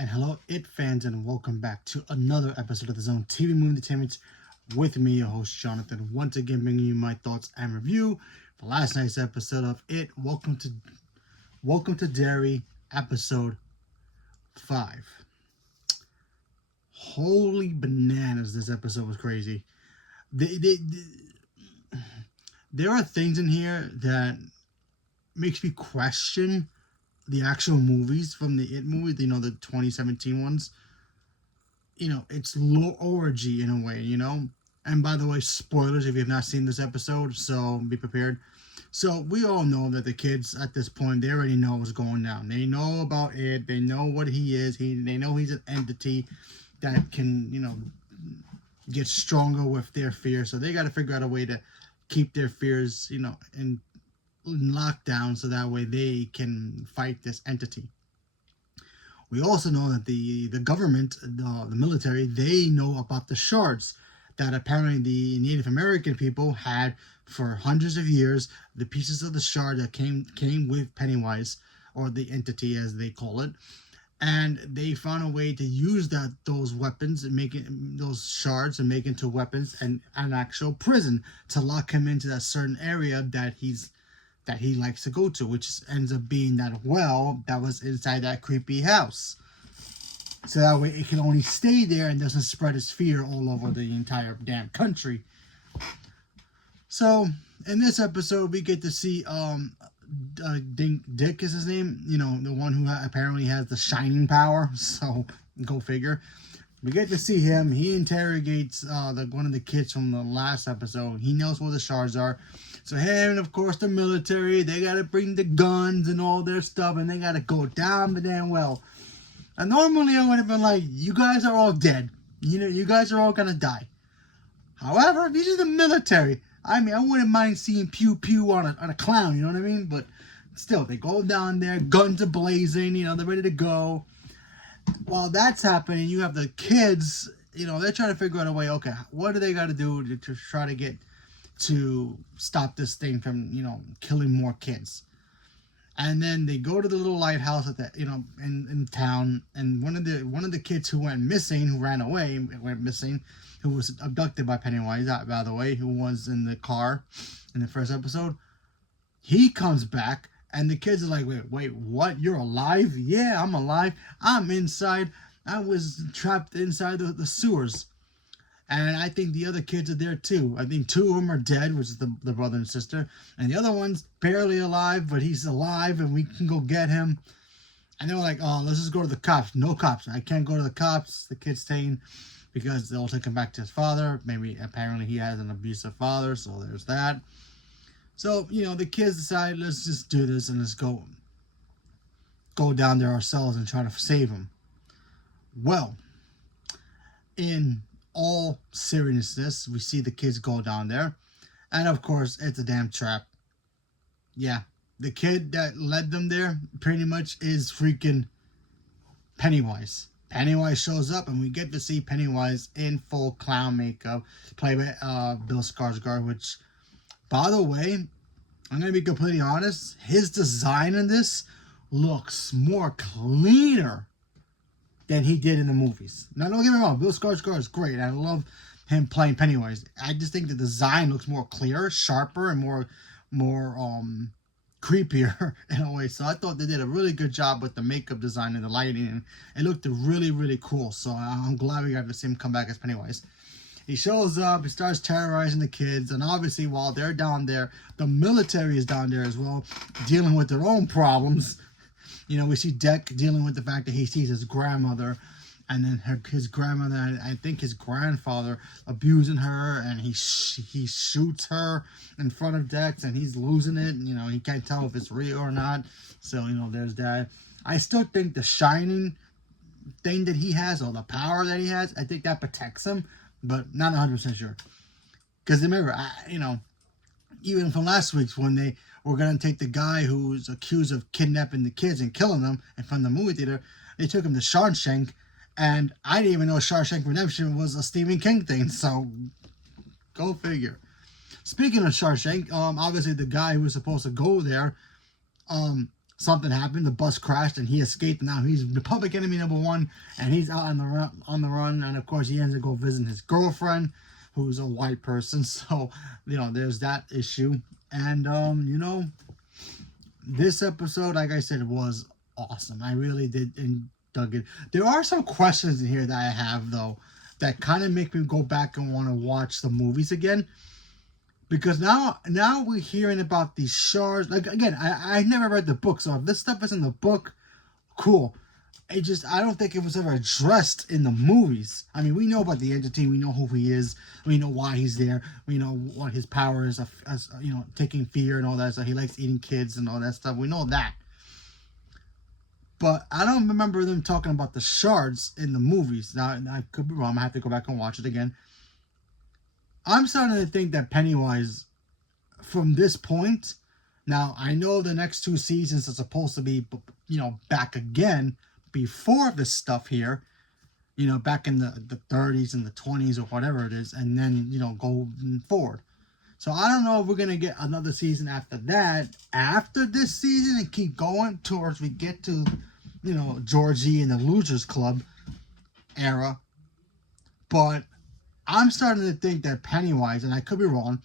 And hello, It fans, and welcome back to another episode of the Zone TV Movie Entertainment with me, your host Jonathan. Once again, bringing you my thoughts and review for last night's episode of It. Welcome to Derry, episode 5. Holy bananas! This episode was crazy. There are things in here that makes me question the actual movies from the It movie, the 2017 ones. It's low orgy in a way, And by the way, spoilers if you have not seen this episode, so be prepared. So we all know that the kids at this point, they already know what's going down. They know about It. They know what he is. They know he's an entity that can, get stronger with their fears. So they got to figure out a way to keep their fears, in lockdown, so that way they can fight this entity. We also know that the government, the military, they know about the shards that apparently the Native American people had for hundreds of years. The pieces of the shard that came with Pennywise, or the entity as they call it, and they found a way to use those weapons and make it, those shards, and make into weapons and an actual prison to lock him into that certain area that he likes to go to, which ends up being that well that was inside that creepy house. So that way it can only stay there and doesn't spread its fear all over the entire damn country. So in this episode, we get to see Dick is his name, the one who apparently has the shining power. So go figure. We get to see him. He interrogates one of the kids from the last episode. He knows where the shards are. So him and, of course, the military, they got to bring the guns and all their stuff, and they got to go down the damn well. And normally I would have been like, you guys are all dead. You guys are all going to die. However, these are the military. I mean, I wouldn't mind seeing pew-pew on a clown, you know what I mean? But still, they go down there, guns are blazing, they're ready to go. While that's happening, you have the kids, they're trying to figure out a way, okay, what do they got to do to try to stop this thing from, killing more kids. And then they go to the little lighthouse in town, and one of the kids who went missing, who went missing, who was abducted by Pennywise, by the way, who was in the car in the first episode, he comes back, and the kids are like, wait, what? You're alive? Yeah, I'm alive. I'm inside. I was trapped inside the sewers. And I think the other kids are there too. I think 2 of them are dead, which is the brother and sister. And the other one's barely alive, but he's alive and we can go get him. And they were like, oh, let's just go to the cops. No cops. I can't go to the cops. The kid's saying, because they'll take him back to his father. Apparently he has an abusive father, so there's that. So, the kids decide, let's just do this and let's go down there ourselves and try to save him. Well, in all seriousness, we see the kids go down there, and of course it's a damn trap. Yeah, the kid that led them there pretty much is freaking Pennywise. Pennywise shows up, and we get to see Pennywise in full clown makeup, played by Bill Skarsgård, which, by the way, I'm gonna be completely honest, his design in this looks more cleaner than he did in the movies. Now, don't get me wrong, Bill Skarsgård is great. I love him playing Pennywise. I just think the design looks more clear, sharper, and more creepier in a way. So I thought they did a really good job with the makeup design and the lighting, and it looked really, really cool. So I'm glad we got to see him come back as Pennywise. He shows up, he starts terrorizing the kids, and obviously while they're down there, the military is down there as well, dealing with their own problems. We see Dick dealing with the fact that he sees his grandmother, and then his grandmother, I think his grandfather, abusing her, and he shoots her in front of Dex, and he's losing it. He can't tell if it's real or not. So, there's that. I still think the shining thing that he has, or the power that he has, I think that protects him, but not 100% sure. Because remember, even from last week's, when they were going to take the guy who's accused of kidnapping the kids and killing them in front of the movie theater, they took him to Shawshank, and I didn't even know Shawshank Redemption was a Stephen King thing, so go figure. Speaking of Shawshank, obviously the guy who was supposed to go there something happened. The bus crashed and he escaped. And now he's the public enemy number one, and he's out on the run. And of course, he ends up go visiting his girlfriend, who's a white person. So there's that issue. And this episode, like I said, was awesome. I really did dug it. There are some questions in here that I have though that kind of make me go back and want to watch the movies again. Because now we're hearing about these shards. Like, again, I never read the book, so if this stuff is in the book, cool. I don't think it was ever addressed in the movies. I mean, we know about the entity, we know who he is, we know why he's there, we know what his power is, as taking fear and all that. So he likes eating kids and all that stuff. We know that. But I don't remember them talking about the shards in the movies. Now, I could be wrong. I have to go back and watch it again. I'm starting to think that Pennywise, from this point, now I know the next 2 seasons are supposed to be, back again before this stuff here, back in the 30s and the 20s or whatever it is, and then, go forward. So I don't know if we're going to get another season after that, after this season, and keep going towards we get to, Georgie and the Losers Club era. But I'm starting to think that Pennywise, and I could be wrong,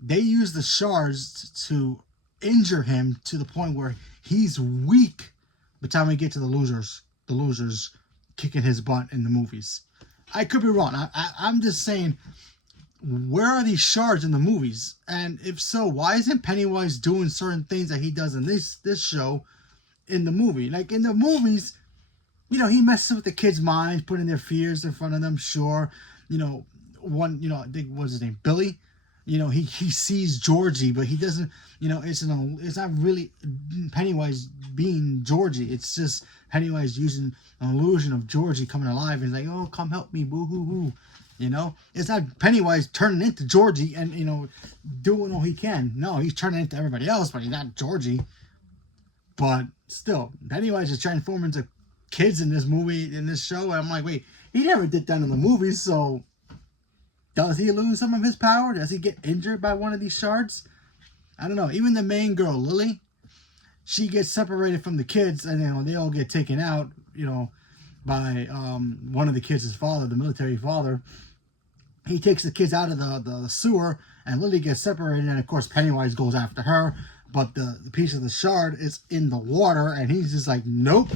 they use the shards to injure him to the point where he's weak by the time we get to the losers kicking his butt in the movies. I could be wrong. I'm just saying, where are these shards in the movies? And if so, why isn't Pennywise doing certain things that he does in this show in the movie? Like in the movies, he messes with the kids' minds, putting their fears in front of them, sure. I think what's his name, Billy. He sees Georgie, but he doesn't. It's not really Pennywise being Georgie. It's just Pennywise using an illusion of Georgie coming alive and like, oh, come help me, boo hoo hoo. It's not Pennywise turning into Georgie and doing all he can. No, he's turning into everybody else, but he's not Georgie. But still, Pennywise is transforming into kids in this movie, in this show. And I'm like, wait. He never did that in the movies, so does he lose some of his power? Does he get injured by one of these shards? I don't know. Even the main girl, Lily, she gets separated from the kids, and they all get taken out, by one of the kids' father, the military father. He takes the kids out of the sewer, and Lily gets separated, and of course Pennywise goes after her, but the piece of the shard is in the water, and he's just like, nope,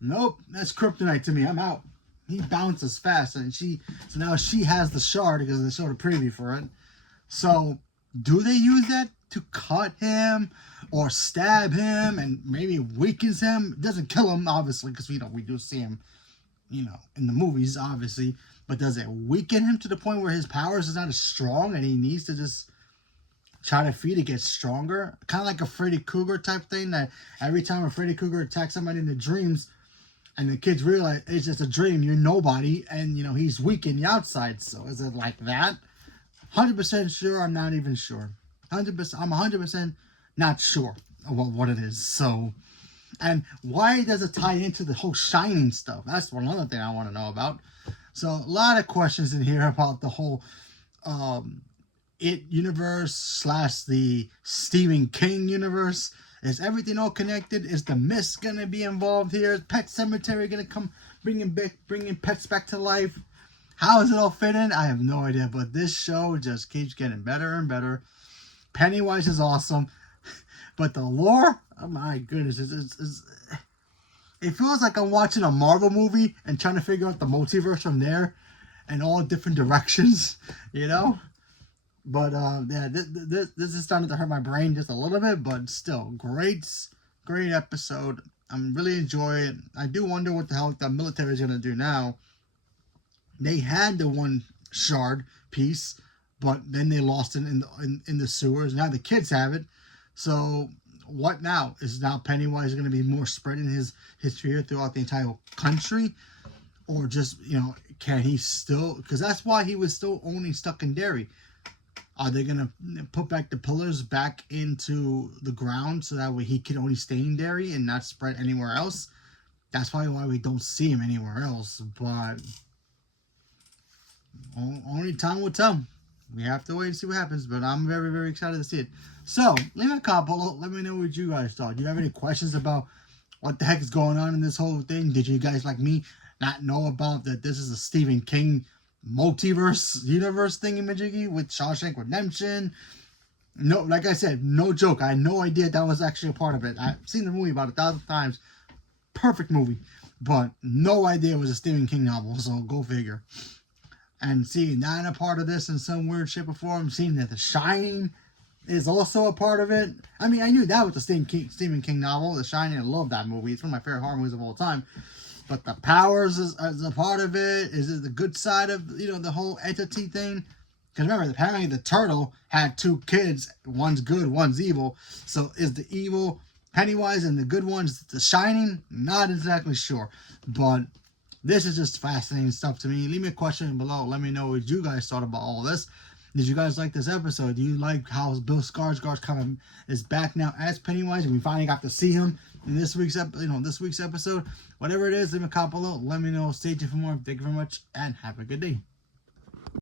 that's kryptonite to me, I'm out. He bounces fast, and so now she has the shard because they showed a preview for it. So, do they use that to cut him or stab him and maybe weakens him? It doesn't kill him, obviously, because we do see him, in the movies, obviously. But does it weaken him to the point where his powers is not as strong and he needs to just try to feed to get stronger? Kind of like a Freddy Krueger type thing, that every time a Freddy Krueger attacks somebody in the dreams, and the kids realize it's just a dream, you're nobody, and he's weak in the outside. So is it like that? 100% sure, I'm not even sure. 100%, I'm 100% not sure about what it is. So, and why does it tie into the whole Shining stuff? That's one other thing I want to know about. So a lot of questions in here about the whole It universe / the Stephen King universe. Is everything all connected? Is the Mist going to be involved here? Is Pet Sematary going to come bringing pets back to life? How does it all fit in? I have no idea, but this show just keeps getting better and better. Pennywise is awesome, but the lore, oh my goodness, it feels like I'm watching a Marvel movie and trying to figure out the multiverse from there and all different directions, But yeah, this is starting to hurt my brain just a little bit, but still, great episode. I'm really enjoying it. I do wonder what the hell the military is gonna do now. They had the one shard piece, but then they lost it in the sewers. Now the kids have it. So what now? Is now Pennywise going to be more spreading his fear throughout the entire country, or just can he still? Because that's why he was still only stuck in Derry. Are they going to put back the pillars back into the ground so that way he can only stay in Derry and not spread anywhere else? That's probably why we don't see him anywhere else. But only time will tell. we have to wait and see what happens, but I'm very, very excited to see it. So, leave a comment below. Let me know what you guys thought. Do you have any questions about what the heck is going on in this whole thing? Did you guys, like me, not know about that this is a Stephen King multiverse universe thingy-majiggy with Shawshank Redemption? No, like I said, no joke. I had no idea that was actually a part of it. I've seen the movie about 1,000 times. Perfect movie. But no idea it was a Stephen King novel, so go figure. And seeing that a part of this in some weird shape or form, seeing that The Shining is also a part of it. I mean, I knew that was a Stephen King novel, The Shining. I love that movie. It's one of my favorite horror movies of all time. But the powers is a part of it. Is it the good side of, the whole entity thing? Because remember, apparently the turtle had 2 kids. One's good, one's evil. So is the evil Pennywise and the good one's The Shining? Not exactly sure. But this is just fascinating stuff to me. Leave me a question below. Let me know what you guys thought about all this. Did you guys like this episode? Do you like how Bill Skarsgård kind of is back now as Pennywise, and we finally got to see him in this week's episode? Whatever it is, leave me a comment below. Let me know. Stay tuned for more. Thank you very much, and have a good day.